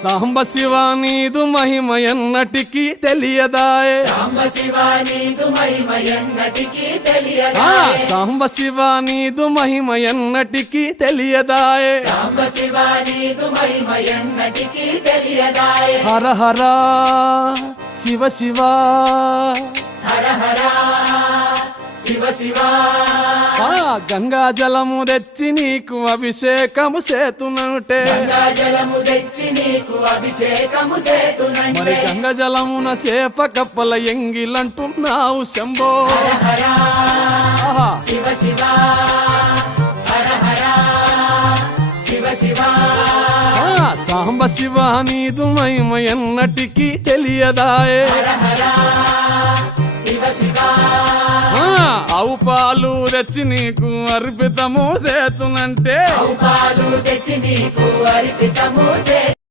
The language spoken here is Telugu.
సాంబ శివ నీదు మహిమ ఎన్నటికీ తెలియదాయే సాంబ శివ నీదు మహిమ ఎన్నటికీ తెలియదాయే సాంబ శివ నీదు మహిమ ఎన్నటికీ తెలియదాయే సాంబ శివ నీదు మహిమ ఎన్నటికీ తెలియదాయే హర హర శివ శివ హర హర శివ శివ గంగా జలము తెచ్చి నీకు అభిషేకము చేతునంటే గంగా జలము తెచ్చి నీకు అభిషేకము మరి చేతునంటే గంగ జలమున సేప కప్పల ఎంగిలంటున్నావు శంభో హర హర ఆహా. శివ శివ హర హర శివ శివ సాంబ శివ నీదు మహిమ ఎన్నటికీ తెలియదాయే హర హర శివ శివ ఆవు పాలు తెచ్చి నీకు అర్పితము చేతునంటే పాలు తెచ్చి నీకు అర్పితము చే